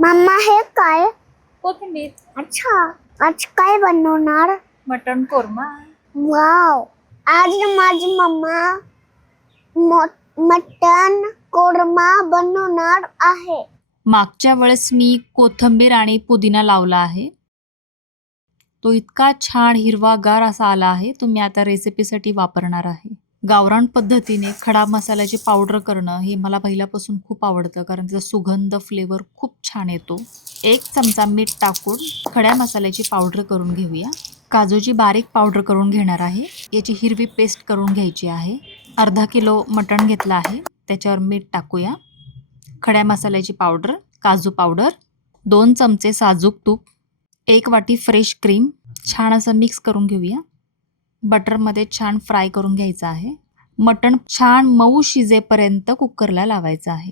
Mamma हे काय? कोथिंबीर. अच्छा, आज काय बनवणार? मटण कोरमा. वाव, आज माझी मम्मा मटन कोरमा बनवणार आहे. मागच्या वेळेस मी कोथिंबीर आणि पुदिना लावला आहे. तो इतका छान हिरवागार असा आला आहे. तो मी आता रेसिपीसाठी वापरणार आहे. गावरान पद्धतीने खडा मसाल्याची पावडर करणं हे मला पहिल्यापासून खूप आवडतं, कारण त्याचा सुगंध फ्लेवर खूप छान येतो. 1 चमचा मीठ टाकून खड्या मसाल्याची पावडर करून घेऊया. काजूची बारीक पावडर करून घेणार आहे. याची हिरवी पेस्ट करून घ्यायची आहे. अर्धा किलो मटण घेतलं आहे. त्याच्यावर मीठ टाकूया. खड्या मसाल्याची पावडर, काजू पावडर, 2 चमचे साजूक तूप, 1 वाटी फ्रेश क्रीम छान असं मिक्स करून घेऊया. बटरमध्ये छान फ्राय करून घ्यायचं आहे. मटण छान मऊ शिजेपर्यंत कुकरला लावायचं आहे.